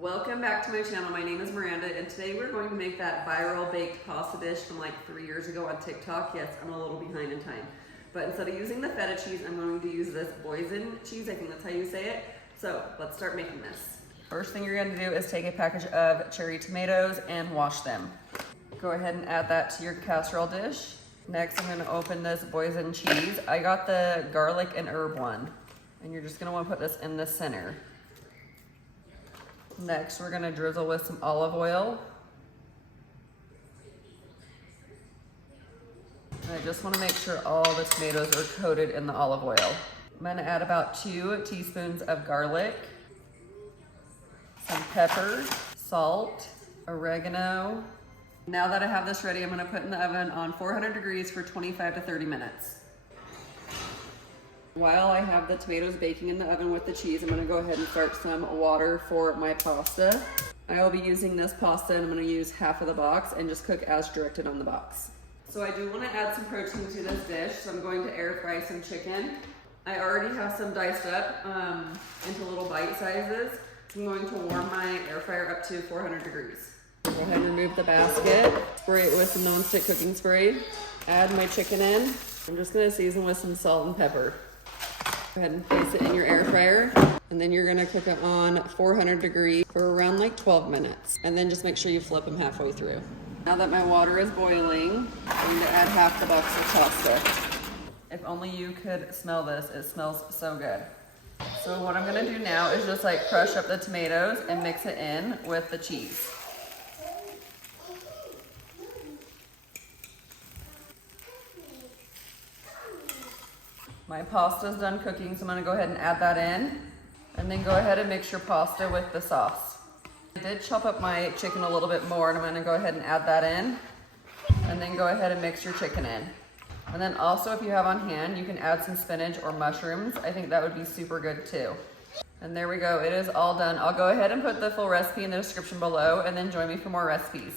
Welcome back to my channel. My name is Miranda, and today we're going to make that viral baked pasta dish from like 3 years ago on TikTok. Yes, I'm a little behind in time. But instead of using the feta cheese, I'm going to use this Boursin cheese. I think that's how you say it. So let's start making this. First thing you're going to do is take a package of cherry tomatoes and wash them. Go ahead and add that to your casserole dish. Next, I'm going to open this Boursin cheese. I got the garlic and herb one. And you're just going to want to put this in the center. Next, we're going to drizzle with some olive oil. And I just want to make sure all the tomatoes are coated in the olive oil. I'm going to add about 2 teaspoons of garlic, some pepper, salt, oregano. Now that I have this ready, I'm going to put in the oven on 400 degrees for 25 to 30 minutes. While I have the tomatoes baking in the oven with the cheese, I'm going to go ahead and start some water for my pasta. I will be using this pasta and I'm going to use half of the box and just cook as directed on the box. So I do want to add some protein to this dish, so I'm going to air fry some chicken. I already have some diced up into little bite sizes. I'm going to warm my air fryer up to 400 degrees. Go ahead and remove the basket, spray it with some non-stick cooking spray, add my chicken in. I'm just going to season with some salt and pepper. Go ahead and place it in your air fryer, and then you're gonna cook it on 400 degrees for around like 12 minutes. And then just make sure you flip them halfway through. Now that my water is boiling, I'm going to add half the box of pasta. If only you could smell this, it smells so good. So what I'm gonna do now is just like crush up the tomatoes and mix it in with the cheese. My pasta's done cooking, so I'm gonna go ahead and add that in. And then go ahead and mix your pasta with the sauce. I did chop up my chicken a little bit more, and I'm gonna go ahead and add that in. And then go ahead and mix your chicken in. And then also, if you have on hand, you can add some spinach or mushrooms. I think that would be super good too. And there we go, it is all done. I'll go ahead and put the full recipe in the description below, and then join me for more recipes.